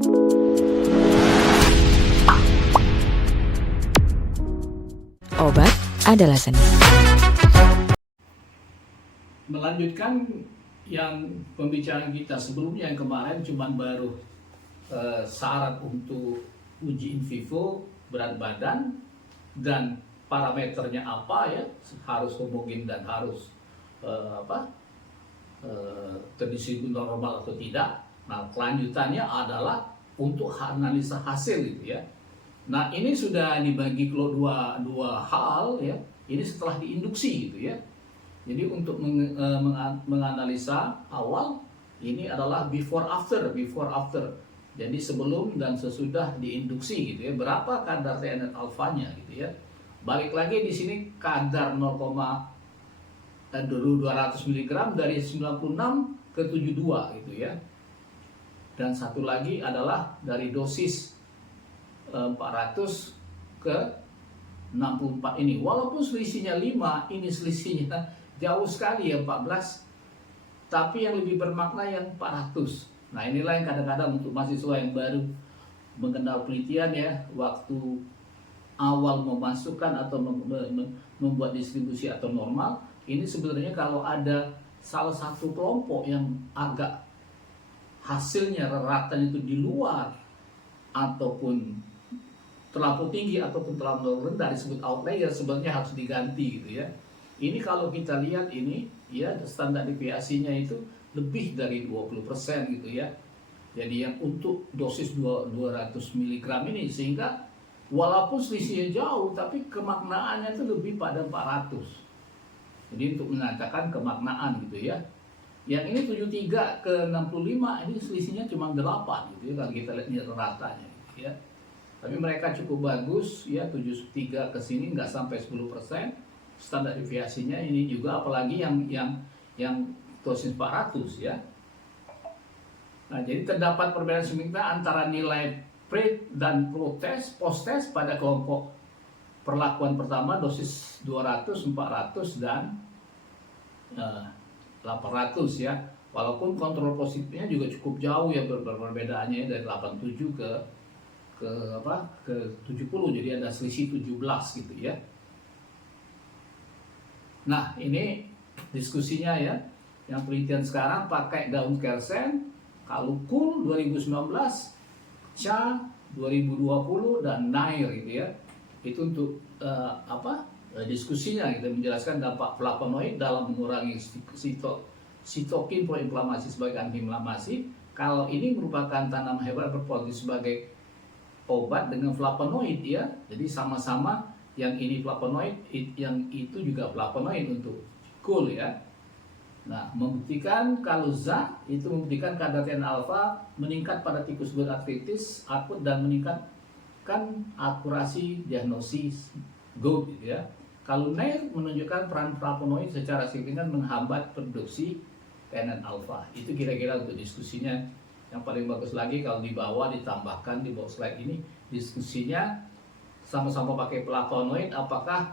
Obat adalah seni. Melanjutkan yang pembicaraan kita sebelumnya, yang kemarin cuma baru syarat untuk uji in vivo berat badan dan parameternya apa ya, harus homogen dan harus terdistribusi normal atau tidak. Nah, kelanjutannya adalah untuk analisa hasil gitu ya. Nah, ini sudah dibagi dua hal ya. Ini setelah diinduksi gitu ya. Jadi untuk menganalisa awal ini adalah before after. Jadi sebelum dan sesudah diinduksi gitu ya. Berapa kadar TNF alfanya gitu ya. Balik lagi di sini kadar 200 mg dari 96 ke 72 gitu ya. Dan satu lagi adalah dari dosis 400 ke 64 ini. Walaupun selisihnya 5, ini selisihnya jauh sekali ya, 14. Tapi yang lebih bermakna yang 400. Nah, inilah yang kadang-kadang untuk mahasiswa yang baru mengenal penelitian ya, waktu awal memasukkan atau membuat distribusi atau normal, ini sebenarnya kalau ada salah satu kelompok yang agak hasilnya rata itu di luar ataupun terlalu tinggi ataupun terlalu rendah, disebut outlier, sebenarnya harus diganti gitu ya. Ini kalau kita lihat ini ya, standar deviasinya itu lebih dari 20% gitu ya. Jadi yang untuk dosis 200 mg ini, sehingga walaupun selisihnya jauh tapi kemaknaannya itu lebih pada 400. Jadi untuk mengatakan kemaknaan gitu ya. Yang ini 73 ke 65 ini selisihnya cuma 8 gitu ya, kalau kita lihat ratanya gitu ya. Tapi mereka cukup bagus ya, 73 ke sini nggak sampai 10%. Standar deviasinya ini juga, apalagi yang dosis 400 ya. Nah, jadi terdapat perbedaan signifikan antara nilai pre dan post test pada kelompok perlakuan pertama, dosis 200, 400 dan 800 ya. Walaupun kontrol positifnya juga cukup jauh ya, perbedaannya dari 87 ke 70, jadi ada selisih 17 gitu ya. Nah, ini diskusinya ya. Yang penelitian sekarang pakai daun kersen, Kalukul 2019, Cha 2020 dan Nair gitu ya. Itu untuk diskusinya gitu, menjelaskan dampak flavonoid dalam mengurangi sitokin proinflamasi sebagai antiinflamasi. Kalau ini merupakan tanaman herbal berpotensi sebagai obat dengan flavonoid ya. Jadi sama-sama, yang ini flavonoid, yang itu juga flavonoid untuk cool ya. Nah, membuktikan kalau ZA itu membuktikan kadar TNF alfa meningkat pada tikus artritis akut dan meningkatkan akurasi diagnosis GOAT gitu ya. Kalau Nair menunjukkan peran flavonoid secara signifikan menghambat produksi TNF alfa. Itu kira-kira untuk diskusinya. Yang paling bagus lagi kalau di bawah ditambahkan, di bawah slide ini diskusinya sama-sama pakai flavonoid, apakah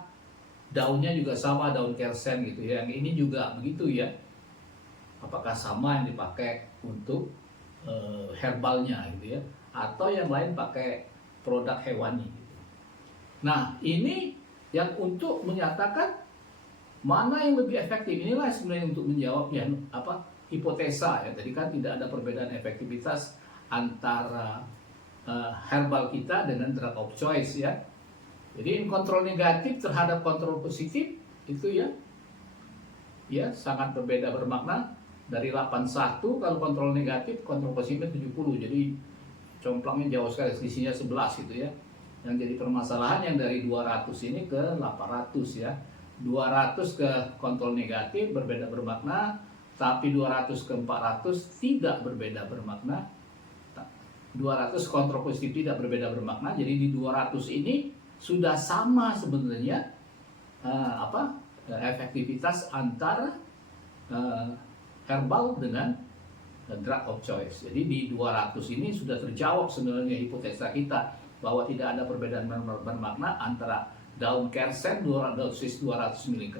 daunnya juga sama, daun kersen gitu ya. Yang ini juga begitu ya, apakah sama yang dipakai untuk herbalnya gitu ya, atau yang lain pakai produk hewani gitu. Nah, ini yang untuk menyatakan mana yang lebih efektif. Inilah sebenarnya untuk menjawab ya hipotesa ya. Tadi kan tidak ada perbedaan efektivitas antara herbal kita dengan drug of choice ya. Jadi kontrol negatif terhadap kontrol positif itu ya sangat berbeda bermakna. Dari 81 kalau kontrol negatif, kontrol positifnya 70. Jadi complangnya jauh sekali, selisihnya 11 gitu ya. Yang jadi permasalahan yang dari 200 ini ke 800 ya. 200 ke kontrol negatif berbeda bermakna, tapi 200 ke 400 tidak berbeda bermakna. 200 kontrol positif tidak berbeda bermakna. Jadi di 200 ini sudah sama sebenarnya efektivitas antara herbal dengan drug of choice. Jadi di 200 ini sudah terjawab sebenarnya hipotesa kita bahwa tidak ada perbedaan bermakna antara daun kersen dosis 200 mg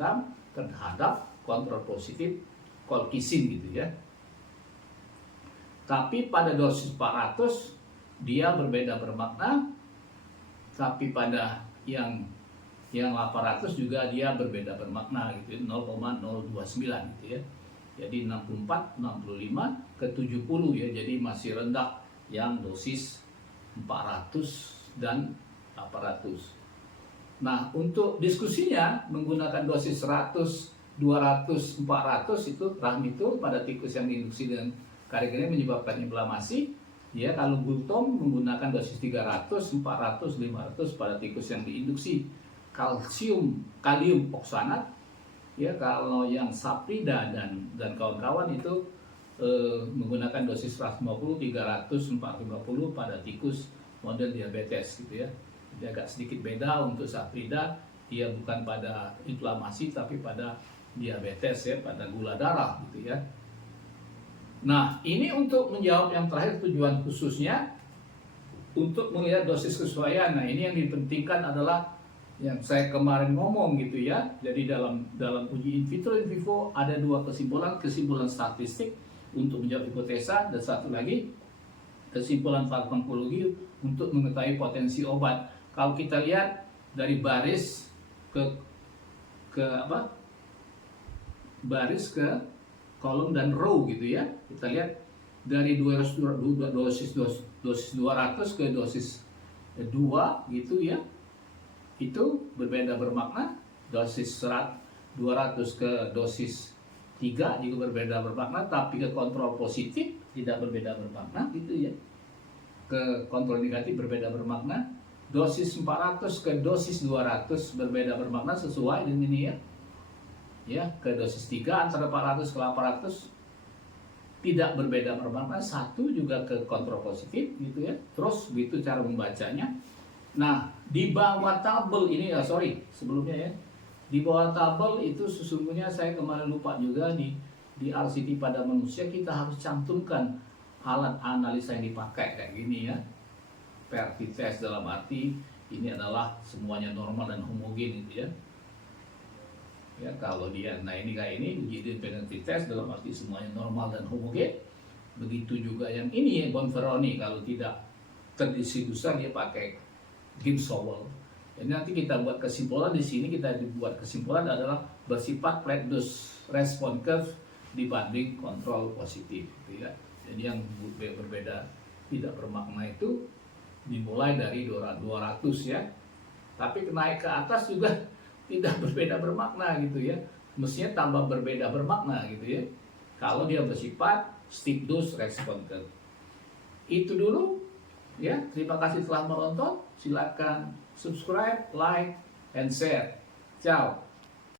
terhadap kontrol positif colchicine gitu ya. Tapi pada dosis 400 dia berbeda bermakna, tapi pada yang 800 juga dia berbeda bermakna gitu, 0,029 gitu ya. Jadi 64, 65 ke 70 ya, jadi masih rendah yang dosis 400 dan 800. Nah, untuk diskusinya menggunakan dosis 100, 200, 400 itu rahmitul pada tikus yang diinduksi dengan karikini menyebabkan inflamasi. Ya, kalau gultom menggunakan dosis 300, 400, 500 pada tikus yang diinduksi kalium oksanat. Ya, kalau yang saprida dan kawan-kawan itu menggunakan dosis 150, 300, 450 pada tikus model diabetes gitu ya. Jadi agak sedikit beda untuk saprida, dia bukan pada inflamasi tapi pada diabetes ya, pada gula darah gitu ya. Nah, ini untuk menjawab yang terakhir, tujuan khususnya untuk melihat dosis kesesuaian. Nah, ini yang dipentingkan adalah yang saya kemarin ngomong gitu ya. Jadi dalam uji in vitro in vivo ada dua kesimpulan statistik untuk menjawab hipotesa, dan satu lagi kesimpulan farmakologi untuk mengetahui potensi obat. Kalau kita lihat dari baris ke kolom dan row gitu ya, kita lihat dari dosis 200 ke dosis 2 gitu ya, itu berbeda bermakna. Dosis 200 ke dosis 3 juga berbeda bermakna, tapi ke kontrol positif tidak berbeda bermakna gitu ya, ke kontrol negatif berbeda bermakna. Dosis 400 ke dosis 200 berbeda bermakna sesuai dengan ini ya. Ya, ke dosis 3 antara 400 ke 800 tidak berbeda bermakna, satu juga ke kontrol positif gitu ya. Terus begitu cara membacanya. Nah, di bawah tabel ini sebelumnya ya. Di bawah tabel itu sesungguhnya saya kemarin lupa juga di RCT pada manusia kita harus cantumkan alat analisa yang dipakai kayak gini ya. PRT test dalam arti ini adalah semuanya normal dan homogen gitu ya. Ya, kalau dia, nah ini kayak ini uji dependency test dalam arti semuanya normal dan homogen. Begitu juga yang ini ya, Bonferroni, kalau tidak terdistribusi dia pakai Gibbs-Howell. Jadi nanti kita buat kesimpulan di sini, kita buat kesimpulan adalah bersifat flat dose response curve dibanding kontrol positif gitu ya. Jadi yang berbeda tidak bermakna itu dimulai dari 200 ya. Tapi naik ke atas juga tidak berbeda bermakna gitu ya, mestinya tambah berbeda bermakna gitu ya, kalau dia bersifat steep dose response curve. Itu dulu ya, terima kasih telah menonton, silakan subscribe, like, and share. Ciao.